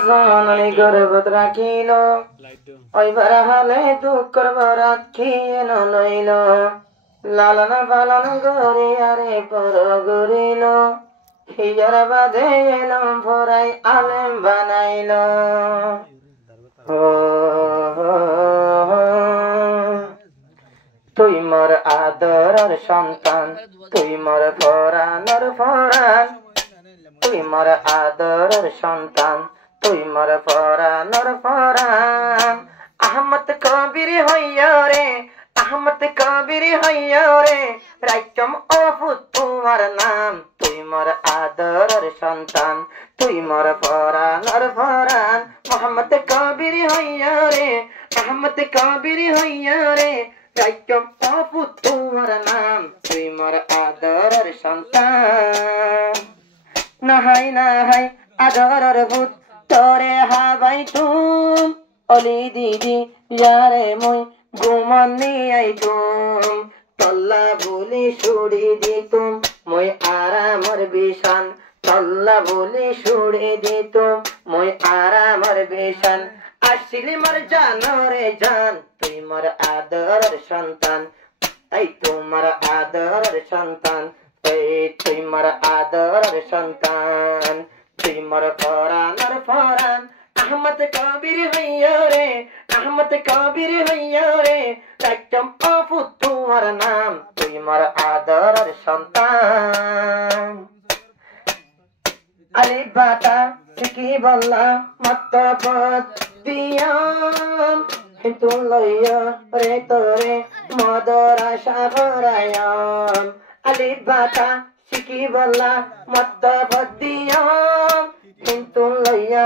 জননী গর্ভত রাখিল ওইবার হালে দুঃখর বরাত খেয়ে নলইল লালন পালন গরি আরে পর গরিল হিজার বাদে এলম ফরাই আলেম বানাইল তুই মোর আদরের সন্তান তুই মোর ফরানোর ফরান তুই মোর আদরের সন্তান তুই মোর ফরানোর ফরান আহমদ কবির হইয়া রে আহমদ কবির হইয়া রে রাইচম অফুত তোমার নাম তুই মোর আদরের সন্তান তুই মোর ফরানোর ফরান মোহাম্মদ কবির হইয়া রে আহমদ কবির হইয়া রে রাইচম অফুত তোমার নাম তুই মোর আদরের সন্তান নাহাই নাহাই আদরের ভূত তোরে হাবাই তুম অলি দিদি যারে মই গুমন নিয়াই তুম তল্লা বলি সুড়ি দিতুম মই আরামর বিশান তল্লা বলি সুড়ি দিতুম মই আরামর বিশান আসিলি মর জানরে জান তুই মোর আদরের সন্তান এই তোমার আদরের সন্তান তুই মোর আদরের সন্তান তুই মোর ফরানোর ফরান আহমদ কবির হইয়া রে আহমদ কবির হইয়া রে রাইচম অফুত তোমার নাম তুই মোর আদরের সন্তান আলি বাতা কি বললা মত পদ দিয়াম কিন্তু লইয়া রে তোরে মদর আশা ভরায়াম আলি বাতা শিখি বললা মত পদ দিয়াম কিন্তু লইয়া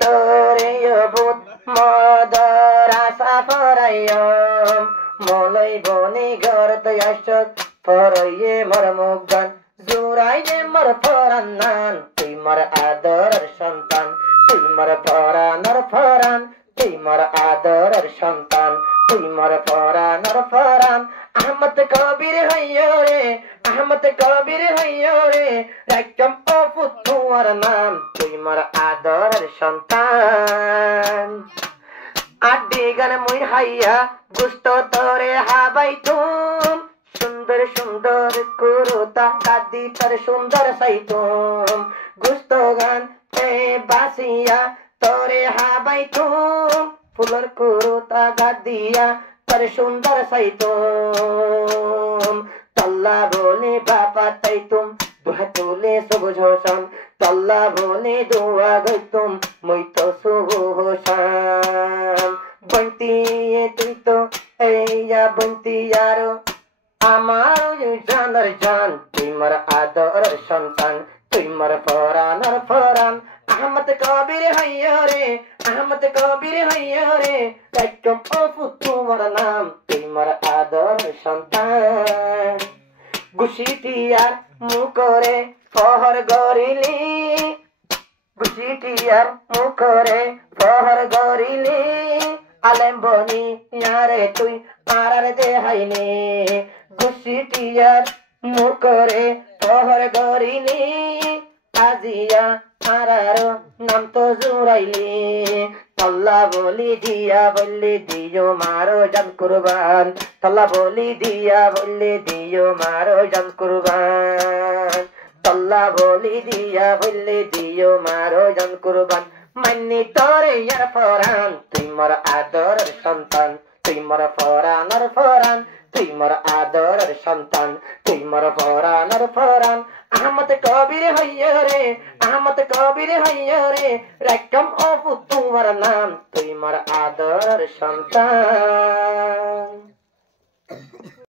তোরে বুত মদর আশা ভরায়াম মলই বনি ঘর তয়াশক ফরইয়ে মর মুগদান জুরাইয়ে মর ফরান্নান তুই মর আদরের সন্তান তুই মর ফরানোর ফরান তুই মর আদরের সন্তান তুই মর ফরানোর ফরান আহমদ কবির হইয়া রে আহমদ কবির হইয়া রে রাইচম অফুত তোমার নাম তুই মর আদরের সন্তান আড্ডি গান মুই হাইয়া গুস্ত তোরে হাবাই তুম সুন্দর সুন্দর কুরুতা দাদি তোর সুন্দর সাইতুম গুস্ত গান এ বাসিয়া তোরে হাবাই তুম ফুলর কুরুতা গাদিয়া তোর সুন্দর সাইতুম তল্লা বলে বাপা তাইতুম দুহা তুলে সবুজ হোসন তল্লা বলে দোয়া গইতুম মই তো শুভ হোসন বন্তিয়ে তুই তো এইয়া বন্তি আরো আমার জানার জান তুই মোর আদরের সন্তান তুই মোর ফরানোর ফরান আহমদ কবির হইয়া রে আহমদ কবির হইয়া রে রাইচম অফুত তোমার নাম তুই মোর আদরের সন্তান গুছিটিয়ার মুখরে ফহর গরিলি গুছিটিয়ার মুখরে ফহর গরিলি আলেম বনি ইয়ারে তুই আরার দেহাইনি গুছিটিয়ার মুখরে ফহর গরিলি আজিয়া আরার নাম তো জুরাইলি তল্লা বলি দিয়া বললি দিও মারো জান কুরবান তল্লা বলি দিয়া বললি দিও মারো জান কুরবান তল্লা বলি দিয়া বললি দিও মারো জান কুরবান মান্নি তোরে ইয়ার ফরান তুই মোর আদরের সন্তান তুই মোর ফরানোর ফরান তুই মোর আদরের সন্তান তুই মোর ফরানোর ফরান আহমদ কবির হইয়া রে আহমদ কবির হইয়া রে রাইচম অফুত তোমার নাম তুই মোর আদরের সন্তান।